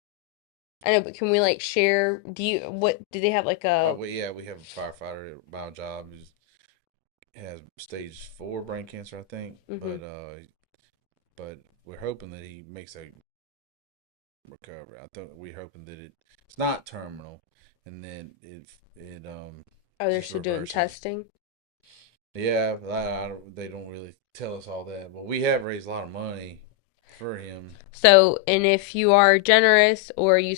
I know, but can we like share what do they have like a Yeah, we have a firefighter at my job who has stage 4 brain cancer, I think. mhm. But we're hoping that he makes a recovery. I think we're hoping that it's not terminal, and then it Oh, they're just still doing reverses. testing? Yeah, they don't really tell us all that, but we have raised a lot of money for him. So, and if you are generous or you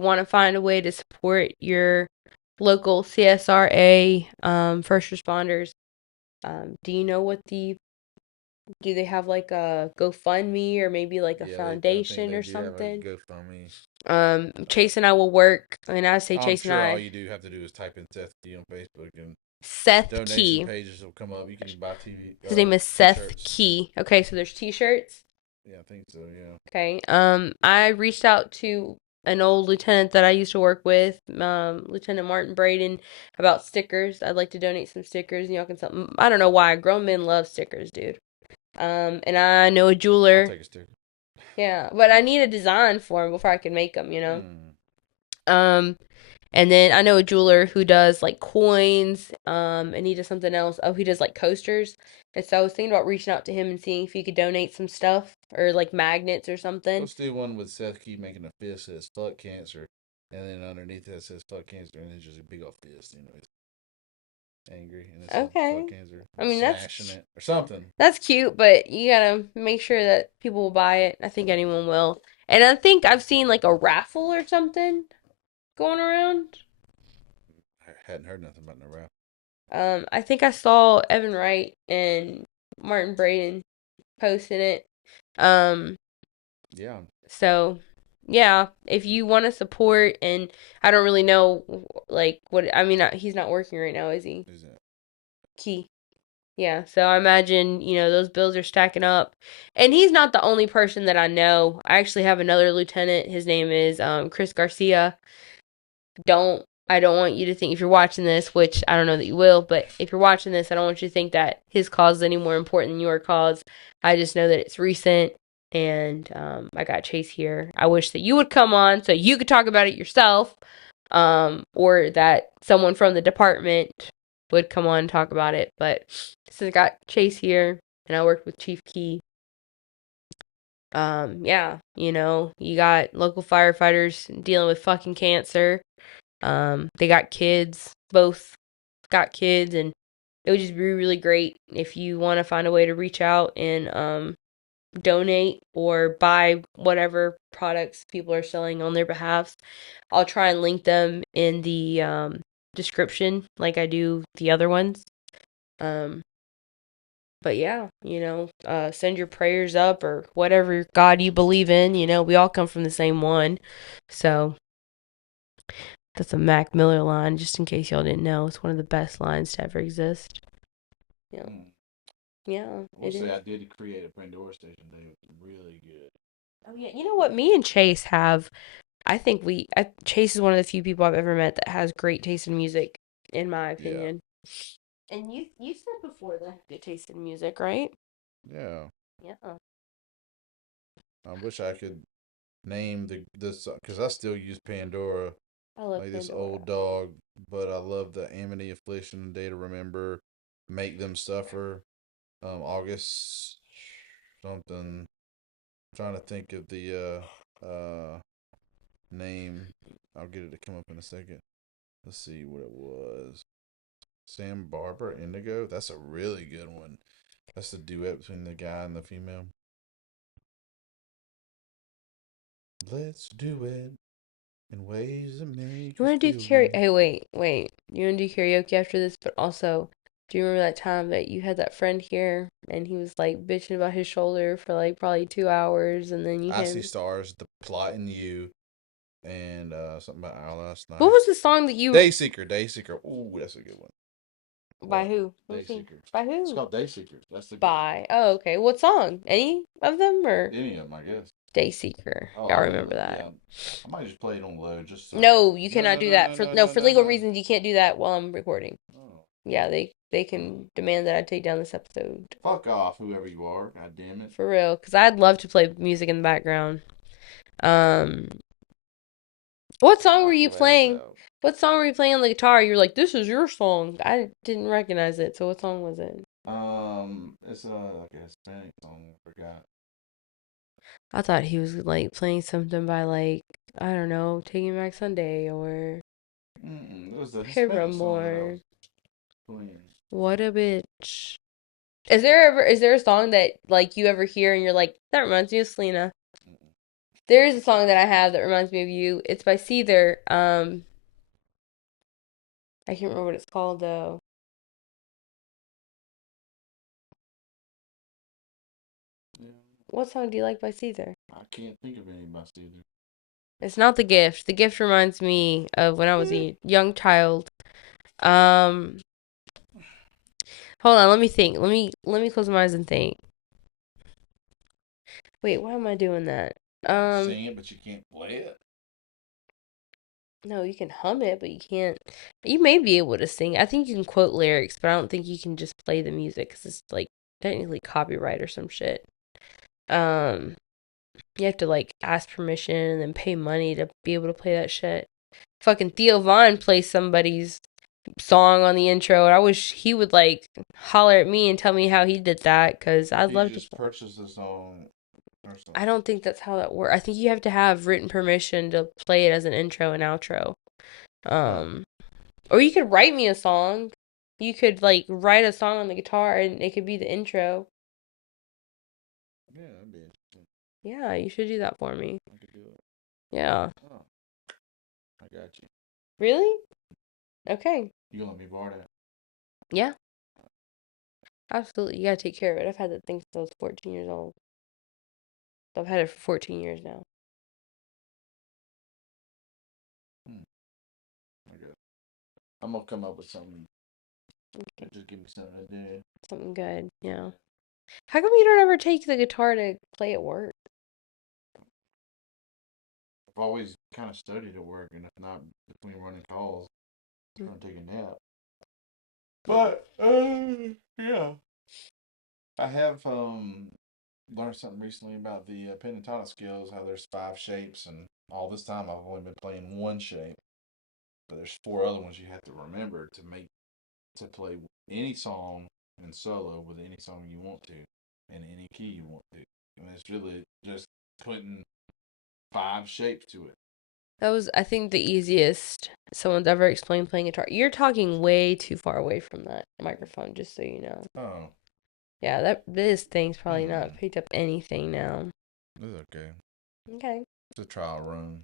want to find a way to support your local CSRA first responders, do you know do they have like a GoFundMe or maybe like a Yeah, I think foundation they or do have a something? GoFundMe. Chase and I will work, and I say I'm Chase and sure all I, you do have to do is type in Seth Key on Facebook, and Seth donation Key. pages will come up. You can buy TV, His name is Seth t-shirts. Key. Okay, so there's t-shirts. Yeah, I think so. Yeah. Okay. I reached out to an old lieutenant that I used to work with, Lieutenant Martin Braden, about stickers. I'd like to donate some stickers, and y'all can sell. I don't know why grown men love stickers, dude. And I know a I'll jeweler. take a sticker. Yeah, but I need a design for them before I can make them. Mm. Um, and then I know a jeweler who does like coins, and he does something else. Oh, he does like coasters. And so I was thinking about reaching out to him and seeing if he could donate some stuff or like magnets or something. Let's do one with Seth Key making a fist that says "fuck cancer," and then underneath that says "fuck cancer," and then just a big old fist. He's angry and it says Okay. "fuck cancer," I mean, smashing it or something. that's cute, but you gotta make sure that people will buy it. I think anyone will. And I think I've seen like a raffle or something going around. I hadn't heard nothing about no rap. I think I saw Evan Wright and Martin Braden posting it. Um, Yeah. so yeah, if you want to support, and I don't really know like what I mean, he's not working right now, is he? Is it? Key. Yeah, so I imagine, those bills are stacking up. And he's not the only person that I know. I actually have another lieutenant. His name is Chris Garcia. I don't want you to think, if you're watching this, which I don't know that you will, but if you're watching this, I don't want you to think that his cause is any more important than your cause. I just know that it's recent, and I got Chase here. I wish that you would come on so you could talk about it yourself, or that someone from the department would come on and talk about it. But since I got Chase here and I worked with Chief Key, yeah, you got local firefighters dealing with fucking cancer. They got kids, both got kids, and it would just be really great if you want to find a way to reach out and donate or buy whatever products people are selling on their behalf. I'll try and link them in the description like I do the other ones. Um, but yeah, send your prayers up or whatever God you believe in. We all come from the same one. So that's a Mac Miller line, just in case y'all didn't know. It's one of the best lines to ever exist. Yeah. Yeah, We'll it say is. I did create a Pandora station. They were really good. Oh yeah, you know what? Me and Chase have. Chase is one of the few people I've ever met that has great taste in music, in my Yeah. opinion. And you said before that I have good taste in music, right? Yeah. Yeah. I wish I could name this because I still use Pandora, I love like this Pandora. old dog, but I love the Amity Affliction, Day to Remember, Make Them Suffer, August something. I'm trying to think of the name. I'll get it to come up in a second. Let's see what it was. Sam Barber, Indigo. That's a really good one. That's the duet between the guy and the female. Let's do it in ways that make You us want to do feel good. karaoke? Hey, wait. You want to do karaoke after this? But also, do you remember that time that you had that friend here and he was like bitching about his shoulder for like probably 2 hours, and then you I See had Stars, The Plot in You, and something about Our Last what Night. was the song that you Dayseeker, Dayseeker. Ooh, that's a good one. by What? who? Let me see. Dayseeker. By It's who? called Dayseeker. That's the good one. By okay. What song? Any of them or Any of them, I guess. Dayseeker? Oh, Y'all I remember know. that? Yeah. I might just play it on low just so. No, you No, cannot no, do no, that. no, For no, no, no, for no, legal no. reasons you can't do that while I'm recording. Oh. Yeah, they can demand that I take down this episode. Fuck off, whoever you are. God damn it. For real, cuz I'd love to play music in the background. Um what song were Knock you your ass playing? out. What song were you playing on the guitar? You're like, "This is your song." I didn't recognize it. So what song was it? It's like a Hispanic song. I forgot. I thought he was like playing something by like I don't know, Taking Back Sunday or It was a Hispanic song that I Paramore. was playing. What a bitch. Is there a song that like you ever hear and you're like, that reminds me of Selena? Mm-mm. There is a song that I have that reminds me of you. It's by Seether. I can't remember what it's called though. Yeah, What song do you like by Seether? I can't think of any bus either. It's not The Gift. The Gift reminds me of when I was a young child. Um, hold on, let me think. Let me close my eyes and think. Wait, why am I doing that? You can Um, sing it, but you can't play it. no, you can hum it, but you can't. You may be able to sing. I think you can quote lyrics, but I don't think you can just play the music because it's like technically copyright or some shit. Um, you have to like ask permission and then pay money to be able to play that shit. Fucking Theo Vaughn plays somebody's song on the intro, and I wish he would like holler at me and tell me how he did that because I'd He love to. just purchased the song or I something. don't think that's how that works. I think you have to have written permission to play it as an intro and outro. Huh. Um, or you could write me a song. You could like write a song on the guitar and it could be the intro. Yeah, that'd be interesting. Yeah, you should do that for me. I could do it. Yeah. Oh, I got you. Really? Okay. You gonna let me borrow that? Yeah. Absolutely. You gotta take care of it. I've had that thing since I was 14 years old. So I've had it for 14 years now. I got it. I'm gonna come up with something. Okay. Just give me something to do. Something good. Yeah. How come you don't ever take the guitar to play at work? I've always kind of studied at work, and if not between running calls, I'm gonna take a nap. But yeah, I have learned something recently about the pentatonic scales. How there's 5 shapes, and all this time I've only been playing one shape. But there's 4 other ones you have to remember to play any song in solo with any song you want to, in any key you want to. And it's really just putting 5 shapes to it. That was, I think, the easiest someone's ever explained playing guitar. You're talking way too far away from that microphone, just so you know. Oh, Yeah, this thing's probably not picked up anything now. it's okay. Okay. It's a trial run.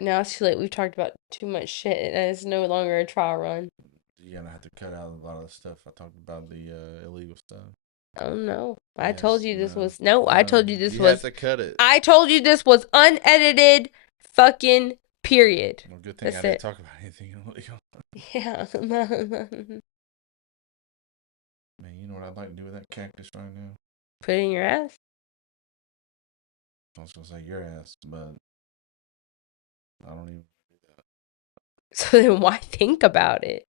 Now it's too late. We've talked about too much shit, and it's no longer a trial run. You're gonna have to cut out a lot of the stuff I talked about, the illegal stuff. Oh no. I Yes, told you this no, was I told you this you was have to cut it. I told you this was unedited fucking period. Well, good thing That's I didn't it. talk about anything illegal. Yeah. Man, you know what I'd like to do with that cactus right now? Put it in your ass. I was gonna say your ass, but I don't even do that. So then why think about it?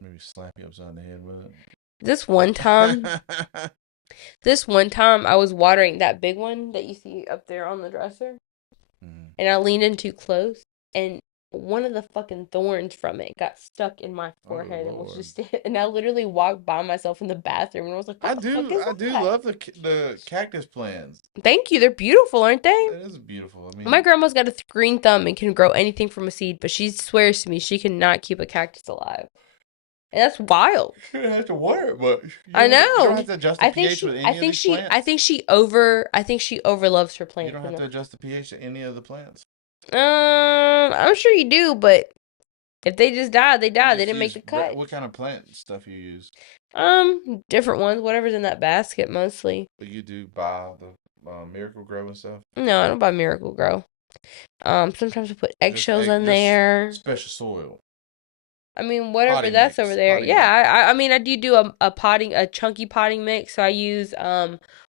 Maybe slap you upside the head with it. This one time I was watering that big one that you see up there on the dresser. And I leaned in too close, and one of the fucking thorns from it got stuck in my forehead and was just. And I literally walked by myself in the bathroom, and I was like, "What the fuck is I do that?" love the cactus plants. Thank you. They're beautiful, aren't they? It is beautiful. I mean, My grandma's got a green thumb and can grow anything from a seed, but she swears to me she cannot keep a cactus alive. And that's wild. you have to water it, but I know. You don't have to adjust the pH with any of these plants. I think she overloves her plants. You don't have to adjust the pH to any of the plants. I'm sure you do, but if they just die, they die. They didn't make the cut. What kind of plant stuff you use? Different ones, whatever's in that basket mostly. But you do buy the Miracle Grow and stuff? No, I don't buy Miracle Grow. Sometimes I put eggshells in there. Special soil. I mean, whatever Potting that's mix, over there. potting Yeah, I mean, I do a chunky potting mix. So I use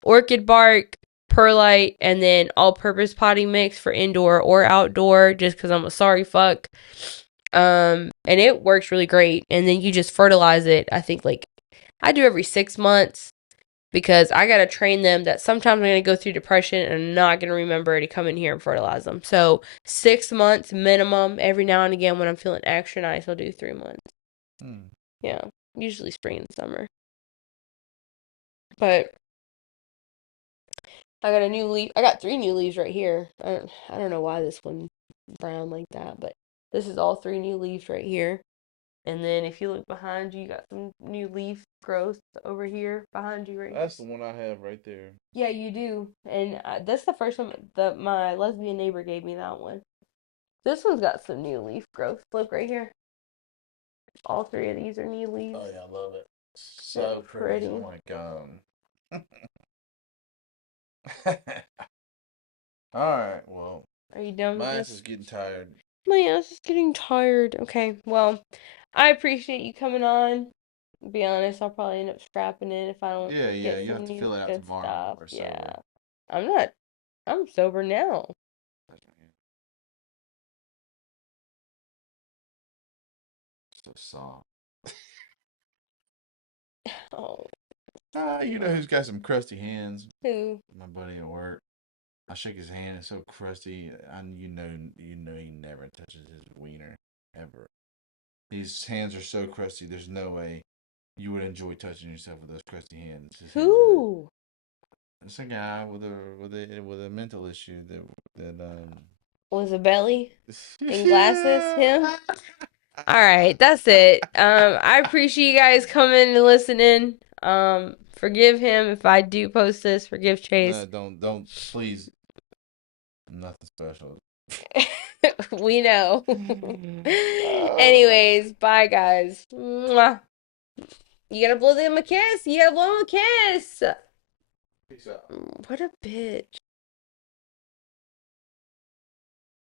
orchid bark, perlite, and then all-purpose potting mix for indoor or outdoor. Just because I'm a sorry fuck. And it works really great. And then you just fertilize it. I think like I do every 6 months. Because I gotta train them that sometimes I'm gonna go through depression and I'm not gonna remember to come in here and fertilize them. So 6 months minimum. Every now and again when I'm feeling extra nice, I'll do 3 months. Yeah, usually spring and summer. But I got a new leaf. I got 3 new leaves right here. I don't know why this one brown like that, but this is all 3 new leaves right here. And then if you look behind you, you got some new leaf growth over here behind you right That's the one I have right there. Yeah, you do. And that's the first one that my lesbian neighbor gave me that one. This one's got some new leaf growth. Look right here. All 3 of these are new leaves. Oh yeah, I love it. So pretty. Oh my god. Alright, well. Are you done with my this? ass is getting tired. My ass is getting tired. Okay, well, I appreciate you coming on. To be honest, I'll probably end up scrapping it if I don't get you some have to new fill it out good tomorrow. stuff. Yeah. I'm sober now. So soft. Oh. You know who's got some crusty hands? Who? My buddy at work. I shake his hand. It's so crusty. You know he never touches his wiener ever. His hands are so crusty. There's no way you would enjoy touching yourself with those crusty hands. Who? It's a guy with a mental issue that Was a belly and glasses him? All right, that's it. I appreciate you guys coming and listening. Forgive him if I do post this. Forgive No, Chase. don't, please. Nothing special. We know. Anyways, bye guys. Mwah. You gotta blow them a kiss. You gotta blow them a kiss. Peace out. What a bitch.